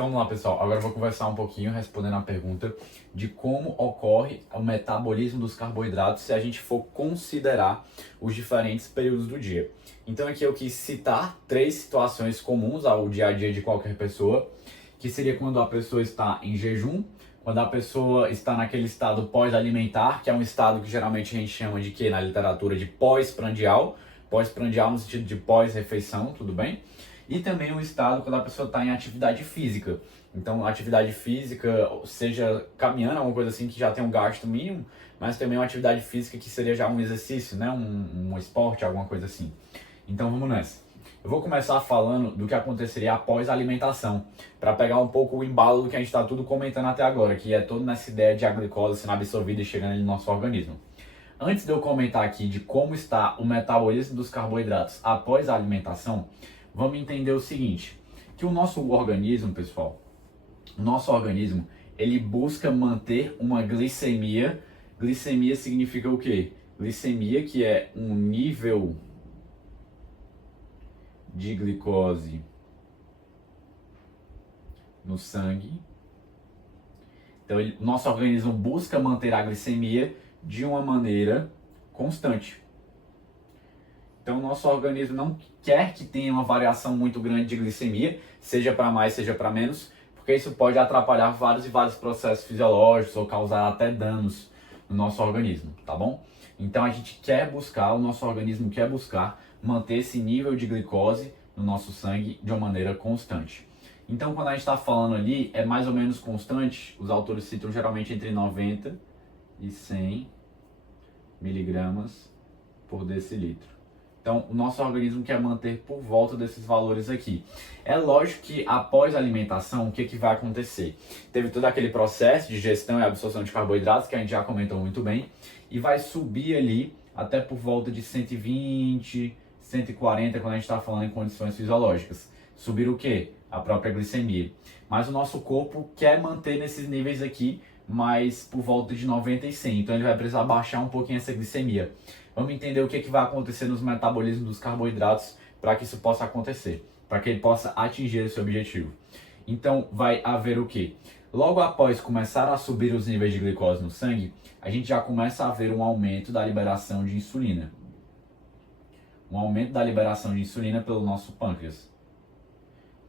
Então vamos lá, pessoal. Agora eu vou conversar um pouquinho respondendo a pergunta de como ocorre o metabolismo dos carboidratos se a gente for considerar os diferentes períodos do dia. Então aqui eu quis citar 3 situações comuns ao dia a dia de qualquer pessoa, que seria quando a pessoa está em jejum, quando a pessoa está naquele estado pós-alimentar, que é um estado que geralmente a gente chama de quê na literatura? De pós-prandial. Pós-prandial no sentido de pós-refeição, tudo bem? E também o estado quando a pessoa está em atividade física. Então, atividade física, seja caminhando, alguma coisa assim que já tem um gasto mínimo, mas também uma atividade física que seria já um exercício, né? um esporte, alguma coisa assim. Então, vamos nessa. Eu vou começar falando do que aconteceria após a alimentação, para pegar um pouco o embalo do que a gente está tudo comentando até agora, que é toda nessa ideia de a glicose sendo absorvida e chegando no nosso organismo. Antes de eu comentar aqui de como está o metabolismo dos carboidratos após a alimentação, vamos entender o seguinte, que o nosso organismo, pessoal, ele busca manter uma glicemia. Glicemia significa o quê? Glicemia, que é um nível de glicose no sangue. Então, o nosso organismo busca manter a glicemia de uma maneira constante. Então, o nosso organismo não quer que tenha uma variação muito grande de glicemia, seja para mais, seja para menos, porque isso pode atrapalhar vários e vários processos fisiológicos ou causar até danos no nosso organismo, tá bom? Então, o nosso organismo quer buscar manter esse nível de glicose no nosso sangue de uma maneira constante. Então, quando a gente está falando ali, é mais ou menos constante, os autores citam geralmente entre 90 e 100 miligramas por decilitro. Então, o nosso organismo quer manter por volta desses valores aqui. É lógico que após a alimentação, o que vai acontecer? Teve todo aquele processo de digestão e absorção de carboidratos, que a gente já comentou muito bem, e vai subir ali até por volta de 120, 140, quando a gente está falando em condições fisiológicas. Subir o quê? A própria glicemia. Mas o nosso corpo quer manter nesses níveis aqui, mas por volta de 90 e 100. Então ele vai precisar baixar um pouquinho essa glicemia. Vamos entender o que vai acontecer nos metabolismos dos carboidratos para que isso possa acontecer, para que ele possa atingir esse objetivo. Então vai haver o quê? Logo após começar a subir os níveis de glicose no sangue, a gente já começa a ver um aumento da liberação de insulina. Um aumento da liberação de insulina pelo nosso pâncreas.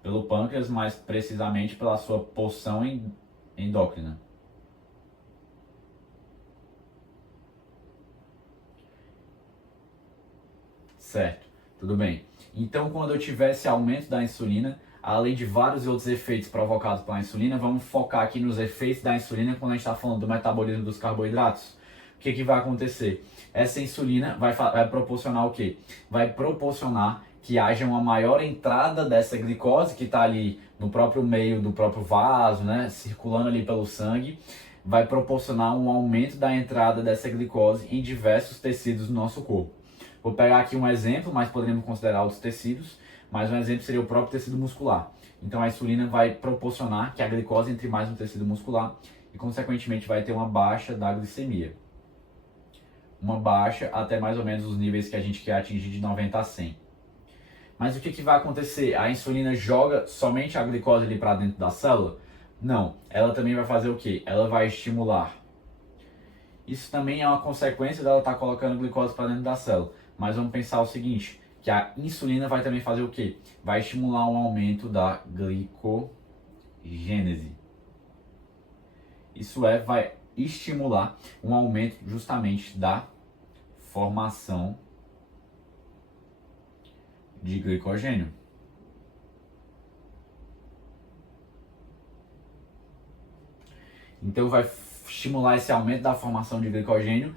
Pelo pâncreas, mais precisamente pela sua porção endócrina. Certo, tudo bem. Então, quando eu tiver esse aumento da insulina, além de vários outros efeitos provocados pela insulina, vamos focar aqui nos efeitos da insulina quando a gente está falando do metabolismo dos carboidratos. O que vai acontecer? Essa insulina vai proporcionar o quê? Vai proporcionar que haja uma maior entrada dessa glicose que está ali no próprio meio do próprio vaso, né, circulando ali pelo sangue, vai proporcionar um aumento da entrada dessa glicose em diversos tecidos do nosso corpo. Vou pegar aqui um exemplo, mas poderíamos considerar outros tecidos, mas um exemplo seria o próprio tecido muscular. Então a insulina vai proporcionar que a glicose entre mais no tecido muscular e consequentemente vai ter uma baixa da glicemia. Uma baixa até mais ou menos os níveis que a gente quer atingir de 90 a 100. Mas o que vai acontecer? A insulina joga somente a glicose ali para dentro da célula? Não, ela também vai fazer o quê? Ela vai estimular. Isso também é uma consequência dela estar colocando glicose para dentro da célula. Mas vamos pensar o seguinte, que a insulina vai também fazer o quê? Vai estimular um aumento da glicogênese. Isso vai estimular um aumento justamente da formação de glicogênio. Então vai estimular esse aumento da formação de glicogênio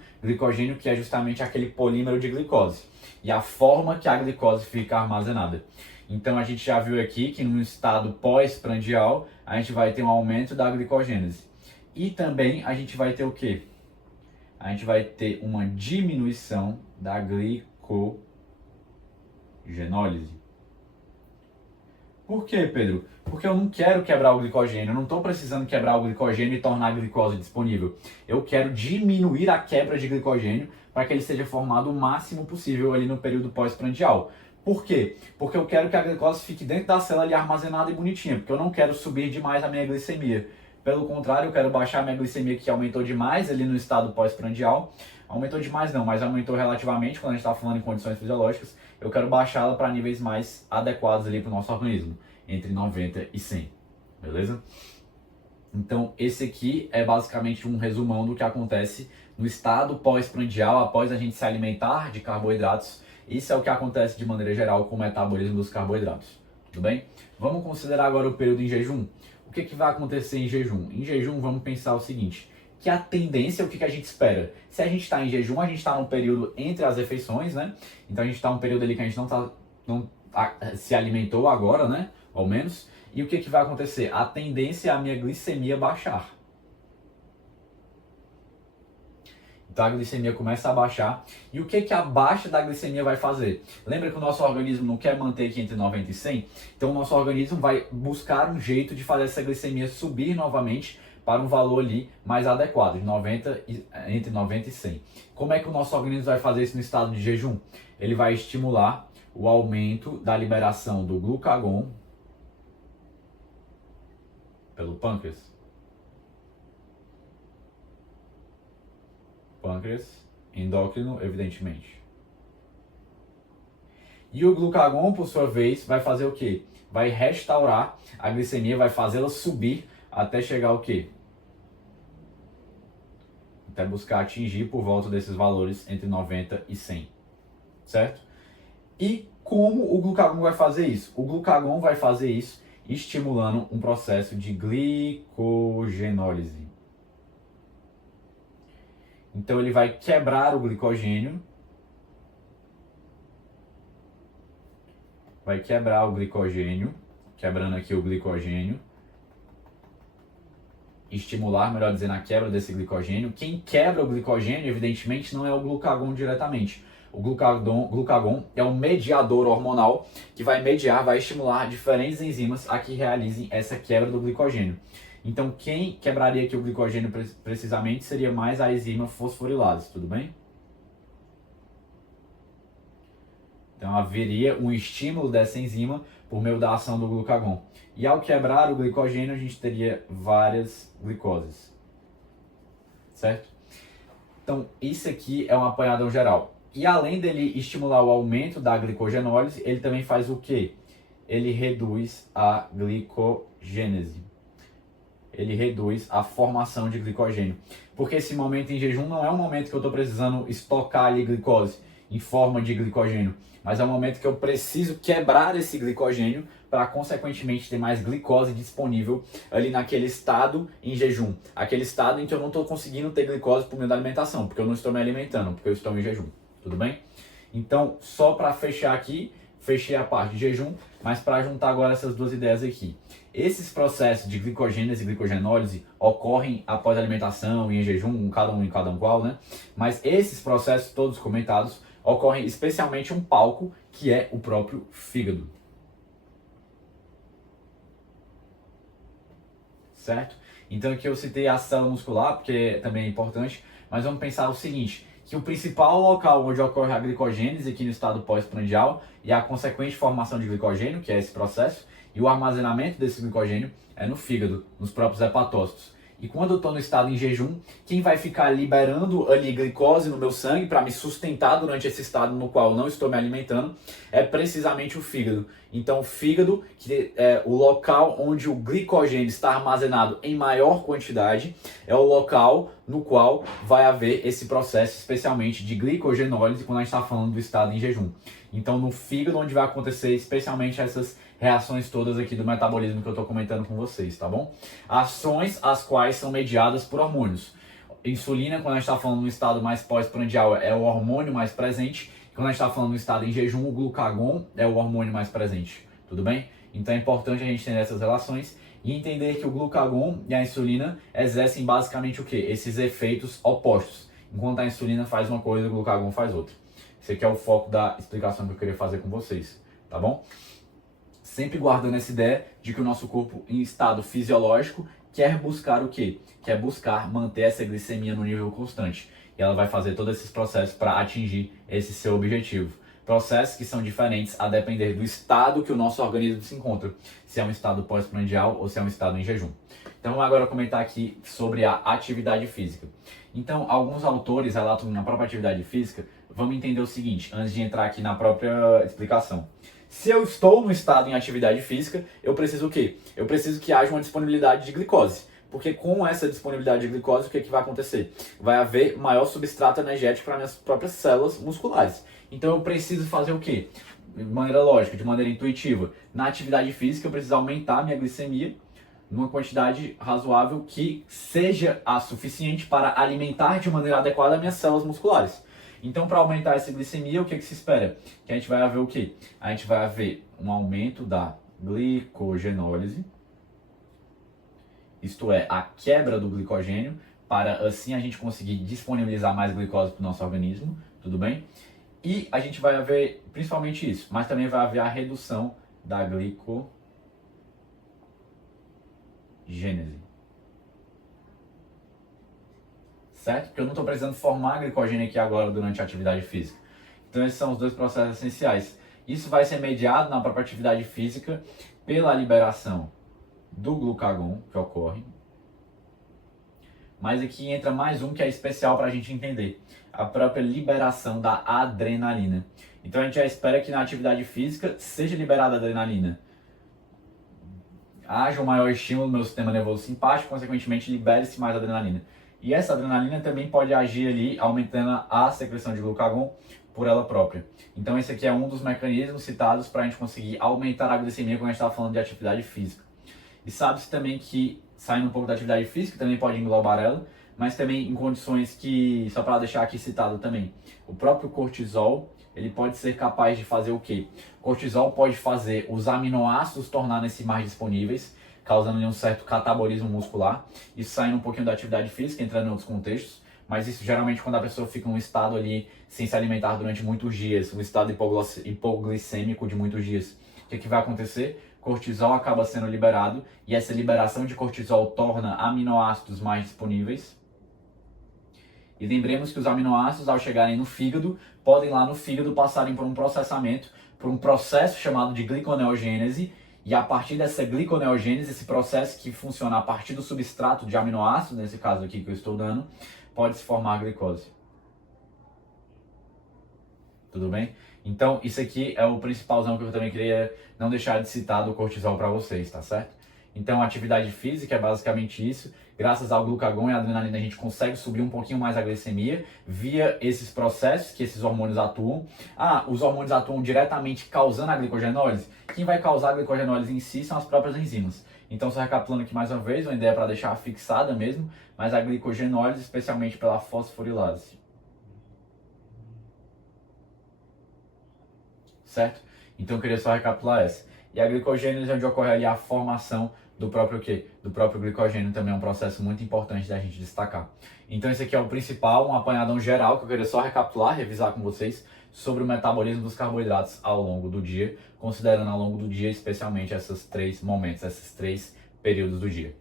que é justamente aquele polímero de glicose e a forma que a glicose fica armazenada. Então a gente já viu aqui que no estado pós-prandial a gente vai ter um aumento da glicogênese e também a gente vai ter o quê? A gente vai ter uma diminuição da glicogenólise. Por quê, Pedro? Porque eu não quero quebrar o glicogênio, eu não estou precisando quebrar o glicogênio e tornar a glicose disponível. Eu quero diminuir a quebra de glicogênio para que ele seja formado o máximo possível ali no período pós-prandial. Por quê? Porque eu quero que a glicose fique dentro da célula ali armazenada e bonitinha, porque eu não quero subir demais a minha glicemia. Pelo contrário, eu quero baixar a minha glicemia, que aumentou demais ali no estado pós-prandial. Aumentou demais não, mas aumentou relativamente quando a gente está falando em condições fisiológicas. Eu quero baixá-la para níveis mais adequados ali para o nosso organismo, entre 90 e 100, beleza? Então, esse aqui é basicamente um resumão do que acontece no estado pós-prandial, após a gente se alimentar de carboidratos. Isso é o que acontece de maneira geral com o metabolismo dos carboidratos, tudo bem? Vamos considerar agora o período em jejum. O que vai acontecer em jejum? Em jejum, vamos pensar o seguinte, que a tendência, o que a gente espera? Se a gente está em jejum, a gente está num período entre as refeições, né? Então a gente está num período ali que a gente não se alimentou agora, né? Ao menos. E o que vai acontecer? A tendência é a minha glicemia baixar. Então a glicemia começa a baixar. E o que a baixa da glicemia vai fazer? Lembra que o nosso organismo não quer manter aqui entre 90 e 100? Então o nosso organismo vai buscar um jeito de fazer essa glicemia subir novamente para um valor ali mais adequado, entre 90 e 100. Como é que o nosso organismo vai fazer isso no estado de jejum? Ele vai estimular o aumento da liberação do glucagon pelo pâncreas. Pâncreas, endócrino, evidentemente. E o glucagon, por sua vez, vai fazer o quê? Vai restaurar a glicemia, vai fazê-la subir até chegar ao quê? Até buscar atingir por volta desses valores entre 90 e 100, certo? E como o glucagon vai fazer isso? O glucagon vai fazer isso estimulando um processo de glicogenólise. Então ele vai quebrar o glicogênio, quebrando aqui o glicogênio, estimular, melhor dizendo, a quebra desse glicogênio. Quem quebra o glicogênio, evidentemente, não é o glucagon diretamente. O glucagon é um mediador hormonal que vai mediar, vai estimular diferentes enzimas a que realizem essa quebra do glicogênio. Então, quem quebraria aqui o glicogênio precisamente seria mais a enzima fosforilase, tudo bem? Então, haveria um estímulo dessa enzima por meio da ação do glucagon. E ao quebrar o glicogênio, a gente teria várias glicoses, certo? Então, isso aqui é um apanhadão geral. E além dele estimular o aumento da glicogenólise, ele também faz o quê? Ele reduz a glicogênese. Ele reduz a formação de glicogênio. Porque esse momento em jejum não é um momento que eu estou precisando estocar ali glicose em forma de glicogênio, mas é um momento que eu preciso quebrar esse glicogênio para, consequentemente, ter mais glicose disponível ali naquele estado em jejum. Aquele estado em que eu não estou conseguindo ter glicose por meio da alimentação, porque eu não estou me alimentando, porque eu estou em jejum. Tudo bem? Então, só para fechar aqui, fechei a parte de jejum, mas para juntar agora essas duas ideias aqui. Esses processos de glicogênese e glicogenólise ocorrem após a alimentação e em jejum, cada um qual, né? Mas esses processos todos comentados ocorrem especialmente um palco, que é o próprio fígado. Certo? Então aqui eu citei a célula muscular, porque também é importante, mas vamos pensar o seguinte, que o principal local onde ocorre a glicogênese aqui no estado pós-prandial e a consequente formação de glicogênio, que é esse processo, e o armazenamento desse glicogênio é no fígado, nos próprios hepatócitos. E quando eu estou no estado em jejum, quem vai ficar liberando ali glicose no meu sangue para me sustentar durante esse estado no qual eu não estou me alimentando é precisamente o fígado. Então o fígado, que é o local onde o glicogênio está armazenado em maior quantidade, é o local no qual vai haver esse processo, especialmente de glicogenólise, quando a gente está falando do estado em jejum. Então no fígado onde vai acontecer especialmente essas reações todas aqui do metabolismo que eu estou comentando com vocês, tá bom? Ações as quais são mediadas por hormônios. Insulina, quando a gente está falando no estado mais pós-prandial, é o hormônio mais presente. Quando a gente está falando no estado em jejum, o glucagon é o hormônio mais presente, tudo bem? Então é importante a gente entender essas relações e entender que o glucagon e a insulina exercem basicamente o quê? Esses efeitos opostos. Enquanto a insulina faz uma coisa, o glucagon faz outra. Esse aqui é o foco da explicação que eu queria fazer com vocês, tá bom? Sempre guardando essa ideia de que o nosso corpo em estado fisiológico quer buscar o quê? Quer buscar manter essa glicemia no nível constante. E ela vai fazer todos esses processos para atingir esse seu objetivo. Processos que são diferentes a depender do estado que o nosso organismo se encontra, se é um estado pós-prandial ou se é um estado em jejum. Então, vamos agora comentar aqui sobre a atividade física. Então, alguns autores relatam na própria atividade física, vamos entender o seguinte, antes de entrar aqui na própria explicação. Se eu estou no estado em atividade física, eu preciso o quê? Eu preciso que haja uma disponibilidade de glicose. Porque com essa disponibilidade de glicose, o que vai acontecer? Vai haver maior substrato energético para minhas próprias células musculares. Então eu preciso fazer o quê? De maneira lógica, de maneira intuitiva. Na atividade física, eu preciso aumentar a minha glicemia numa quantidade razoável que seja a suficiente para alimentar de maneira adequada as minhas células musculares. Então, para aumentar essa glicemia, o que se espera? Que a gente vai haver o quê? A gente vai haver um aumento da glicogenólise, isto é, a quebra do glicogênio, para assim a gente conseguir disponibilizar mais glicose para o nosso organismo, tudo bem? E a gente vai haver principalmente isso, mas também vai haver a redução da glicogênese. Certo? Porque eu não estou precisando formar glicogênio aqui agora durante a atividade física. Então esses são os dois processos essenciais. Isso vai ser mediado na própria atividade física pela liberação do glucagon que ocorre. Mas aqui entra mais um que é especial para a gente entender. A própria liberação da adrenalina. Então a gente já espera que na atividade física seja liberada a adrenalina. Haja um maior estímulo no meu sistema nervoso simpático, consequentemente libere-se mais adrenalina. E essa adrenalina também pode agir ali, aumentando a secreção de glucagon por ela própria. Então esse aqui é um dos mecanismos citados para a gente conseguir aumentar a glicemia quando a gente está falando de atividade física. E sabe-se também que, saindo um pouco da atividade física, também pode englobar ela, mas também em condições que, só para deixar aqui citado também, o próprio cortisol, ele pode ser capaz de fazer o quê? O cortisol pode fazer os aminoácidos tornarem-se mais disponíveis, causando um certo catabolismo muscular. Isso saindo um pouquinho da atividade física, entrando em outros contextos, mas isso geralmente quando a pessoa fica num estado ali sem se alimentar durante muitos dias, um estado hipoglicêmico de muitos dias. O que vai acontecer? Cortisol acaba sendo liberado e essa liberação de cortisol torna aminoácidos mais disponíveis. E lembremos que os aminoácidos, ao chegarem no fígado, podem lá no fígado passarem por um processamento, por um processo chamado de gliconeogênese, e a partir dessa gliconeogênese, esse processo que funciona a partir do substrato de aminoácidos, nesse caso aqui que eu estou dando, pode se formar a glicose. Tudo bem? Então, isso aqui é o principalzão que eu também queria não deixar de citar do cortisol para vocês, tá certo? Então, a atividade física é basicamente isso. Graças ao glucagon e à adrenalina, a gente consegue subir um pouquinho mais a glicemia via esses processos que esses hormônios atuam. Os hormônios atuam diretamente causando a glicogenólise? Quem vai causar a glicogenólise em si são as próprias enzimas. Então, só recapitulando aqui mais uma vez, uma ideia para deixar fixada mesmo, mas a glicogenólise, especialmente pela fosforilase. Certo? Então eu queria só recapitular essa. E a glicogênese é onde ocorre ali a formação do próprio quê? Do próprio glicogênio, também é um processo muito importante da gente destacar. Então esse aqui é o principal, um apanhadão geral que eu queria só recapitular, revisar com vocês sobre o metabolismo dos carboidratos ao longo do dia, considerando ao longo do dia especialmente esses três momentos, esses três períodos do dia.